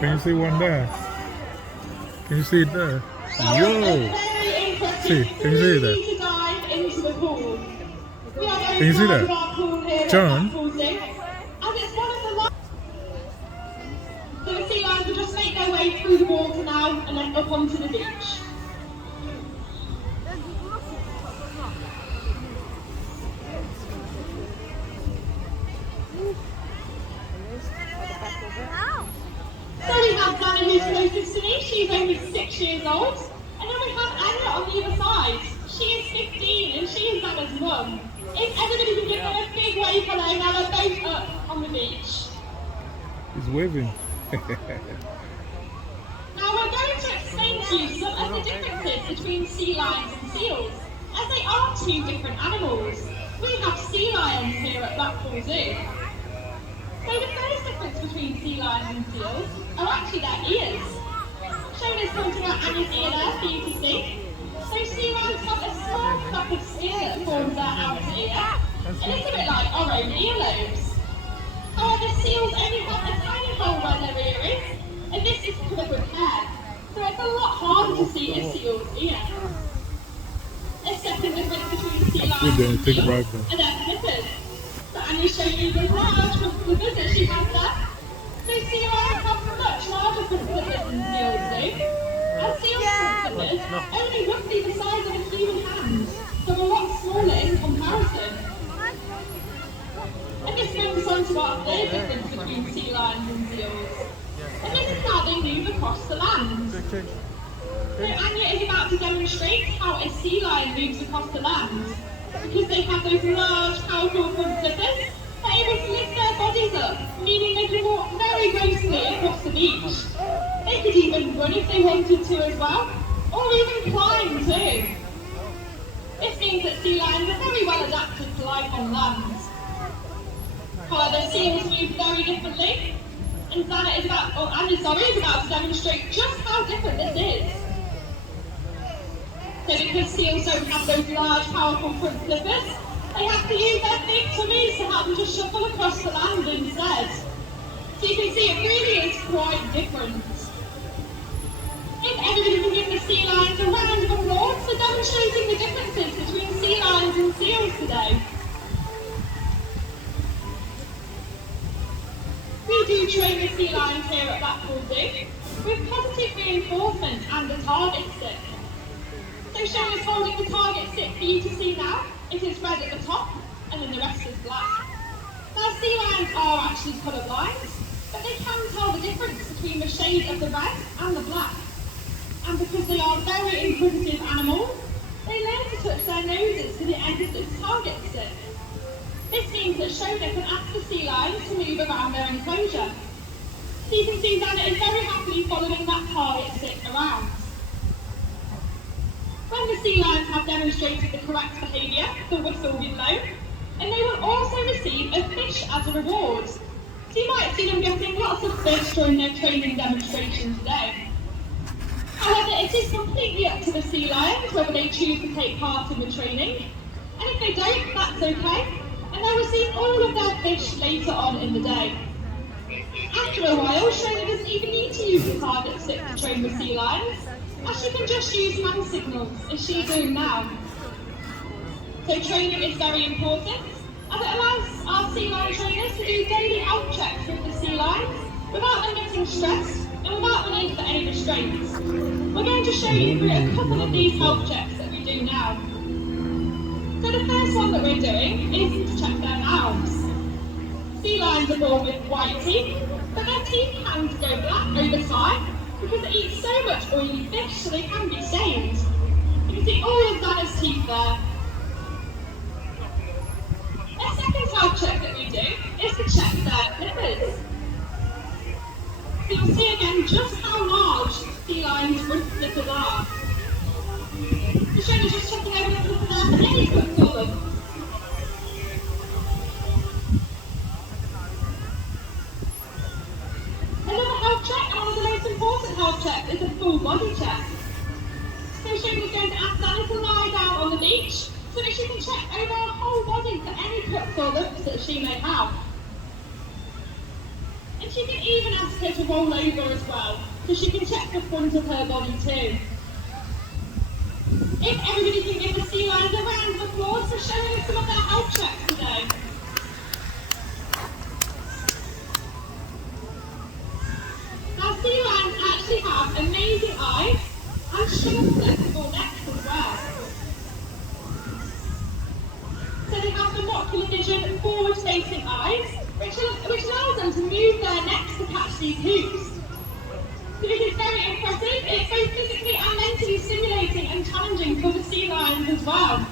Can you see one there? Can you see it there? Yo! See, can you see it there? To dive into the pool. We are Can you see going to that? our pool here at John? Blackpool Zoo, and it's one of the last. So the sea lions will just make their way through the water now and then up onto the beach. So we have Dana who's closest to me, she's only 6 years old. And then we have Anya on the other side. She is 15 and she is Dana's mum. If everybody can give them a big wave hello, now they're both up on the beach. He's waving. Now we're going to explain to you some of the differences between sea lions and seals, as they are two different animals. We have sea lions here at Blackpool Zoo. So the first difference between sea lions and seals are actually their ears. Shown is pointing out Annie's ear there for you to see. So sea lions have a small cup of skin that forms their outer ear, and it's a bit like our own earlobes. However, seals only have a tiny hole where their ear is, and this is covered with hair, so it's a lot harder to see a seal's ear. A second difference between sea lions and seals are their flippers. So Annie's showing you the large flippers that she has there. So sea lions have much larger flippers than seals do. As seals' flippers only roughly the size of a human hand, so a lot smaller in comparison. And this brings us on to our third difference between sea lions and seals. And this is how they move across the land. So Anya is about to demonstrate how a sea lion moves across the land. Because they have those large, powerful front flippers, they're able to lift their bodies up, meaning they can walk very gracefully across the beach. They could even run if they wanted to as well, or even climb too. This means that sea lions are very well adapted to life on land. However, seals move very differently, and Anna is about to demonstrate just how different this is. So because seals don't have those large, powerful front flippers, they have to use their big tummies to help them to shuffle across the land instead. So you can see it really is quite different. If everybody can give the sea lions a round of applause for demonstrating the differences between sea lions and seals today. We do train the sea lions here at Blackpool Zoo with positive reinforcement and a target stick. So Sharon is holding the target stick for you to see now. It is red at the top and then the rest is black. Now sea lions are actually colourblind, but they can tell the difference between the shade of the red and the black. And because they are very inquisitive animals, they learn to touch their noses to the end of this target stick. This means that Shona can ask the sea lions to move around their enclosure. So you can see Dana is very happily following that target stick around. When the sea lions have demonstrated the correct behaviour, the whistle will be blown, and they will also receive a fish as a reward. So you might see them getting lots of fish during their training demonstration today. However, it is completely up to the sea lions whether they choose to take part in the training, and if they don't, that's okay, and they'll receive all of their fish later on in the day. After a while, Shona doesn't even need to use the target stick to train the sea lions, as she can just use hand signals, as she's doing now. So training is very important, as it allows our sea lion trainers to do daily health checks with the sea lions without them getting stressed and without the need for any restraints. We're going to show you through a couple of these health checks that we do now. So the first one that we're doing is to check their mouths. Sea lions are born with white teeth, but their teeth can go black over time because they eat so much oily fish, so they can be stained. You can see all of Dana's teeth there. The second health check that we do is to check their flippers. So you'll see again just how large sea lions' front flippers are. The Shona's just checking over the flipper there for any foot problem. Another health check, and one of the most important health checks, is a full body check. So Shona's going to ask Dana to lie down on the beach so that she can check over her whole body for any cuts or lumps that she may have. And And she can even ask her to roll over as well, so she can check the front of her body too. If everybody can give the sea lions a round of applause for showing us some of their health checks today. Now sea lions actually have amazing eyes and strong flexible necks as well. So they have binocular vision, forward-facing eyes, which allows them to move their necks to catch these hoops. So this is very impressive. It's both physically and mentally stimulating and challenging for the sea lions as well.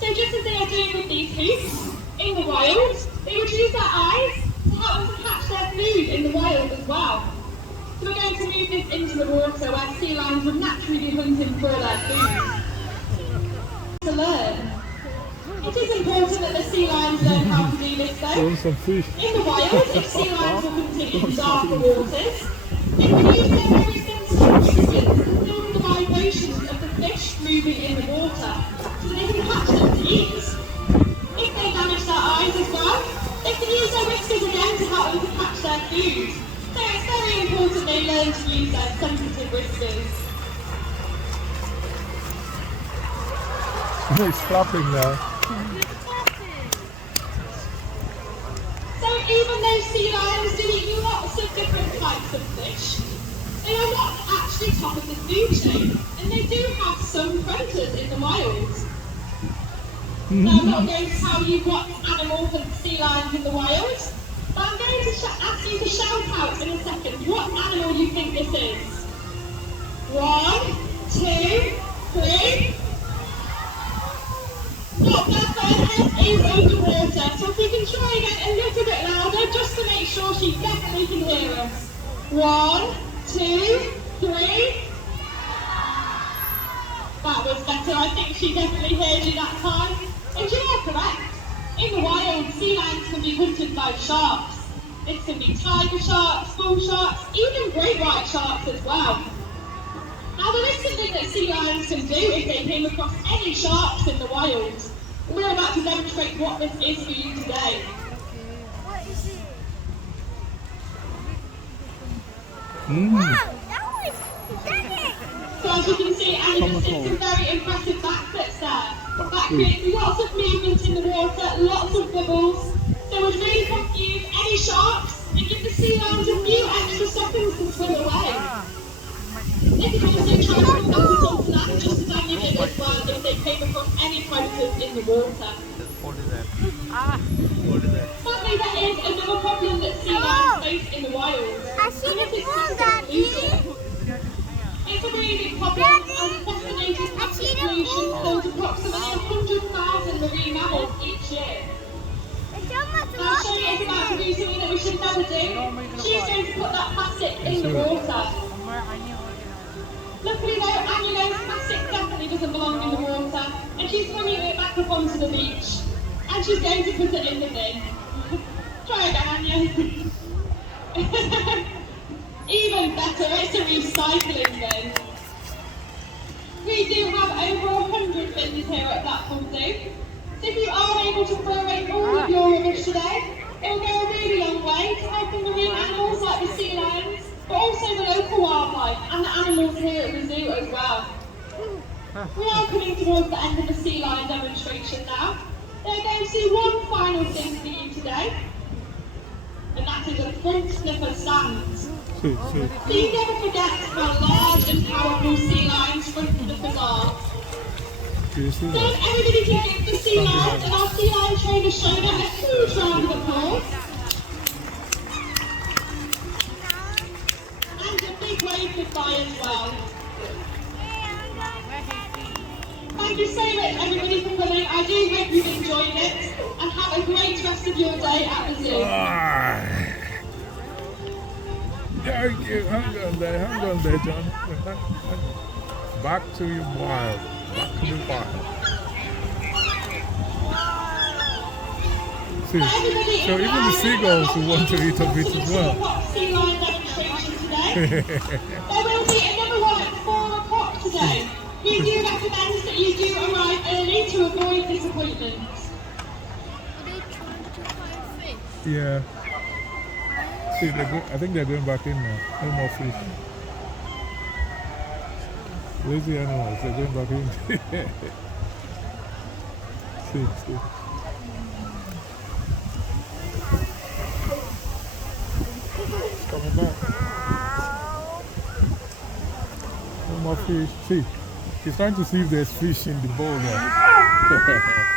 So just as they are doing with these hoops in the wild, they would use their eyes to help them to catch their food in the wild as well. So we're going to move this into the water where sea lions would naturally be hunting for their food. To learn. It is important that the sea lions learn how to do this though. In the wild, if sea lions will continue in darker waters, they will use their very sensitive senses to feel the vibrations of the fish moving in the water, so they can catch them to eat. If they damage their eyes as well, they can use their whiskers again to help them to catch their food. So it's very important they learn to use their sensitive whiskers. He's clapping now. So even though sea lions do eat lots of different types of fish, they are not actually top of the food chain, and they do have some predators in the wild. Now I'm not going to tell you what animal the sea lions in the wild, but I'm going to ask you to shout out in a second what animal you think this is. 1, 2, 3. Look, their head is underwater, so if we can try again a little bit louder, just to make sure she definitely can hear us. 1, 2, 3. That was better. I think she definitely heard you that time. And you are correct. In the wild, sea lions can be hunted by sharks. This can be tiger sharks, bull sharks, even great white sharks as well. Now there is something that sea lions can do if they came across any sharks in the wild. We're about to demonstrate what this is for you today. What is it? Wow, that was it. So as you can see, Annie just did some very impressive backflips there. That creates lots of movement in the water, lots of bubbles. So would really confuse any sharks and give the sea lions a few extra seconds to swim away. They can also try to focus onto that just as Annie did as well if they came across any predators in the water. Sadly, there is another problem that sea lions face in the wild. I see And the this is pool, plastic Daddy. pollution. It's a really big problem, and estimated plastic pollution kills approximately 100,000 marine mammals each year. It's almost Now, Shirley is about to do something that we should never do. She's going to put that plastic in the water. Luckily though, Annie knows plastic definitely doesn't belong in the water, and she's bringing it back up onto the beach. And she's going to put it in the bin. Try again, Anya. Even better, it's a recycling bin. We do have over 100 bins here at Blackpool Zoo. So if you are able to throw away all of your rubbish today, it will go a really long way to helping marine animals like the sea lions, but also the local wildlife and the animals here at the zoo as well. We are coming towards the end of the sea lion demonstration now. They're going to do one final thing for you today, and that is a front sniffer stand. So you never forget how large and powerful sea lions front sniffers are. So everybody can give the sea lions and our sea lion trainer Shona a huge round of applause. And a big wave goodbye as well. Thank you so much everybody for coming. I do hope you've enjoyed it and have a great rest of your day at the zoo. Thank you. Hang on there, John. Back to your wild. Back to the wild. See, so even the seagulls will want to eat a bit as well. Sea lion demonstration today. There will be another one at 4 o'clock today. We do recommend that you do arrive early to avoid disappointment. Are they trying to find fish? Yeah. See, I think they're going back in now. No more fish. Lazy animals, they're going back in. See. Coming back. No more fish. See, he's trying to see if there's fish in the bowl now.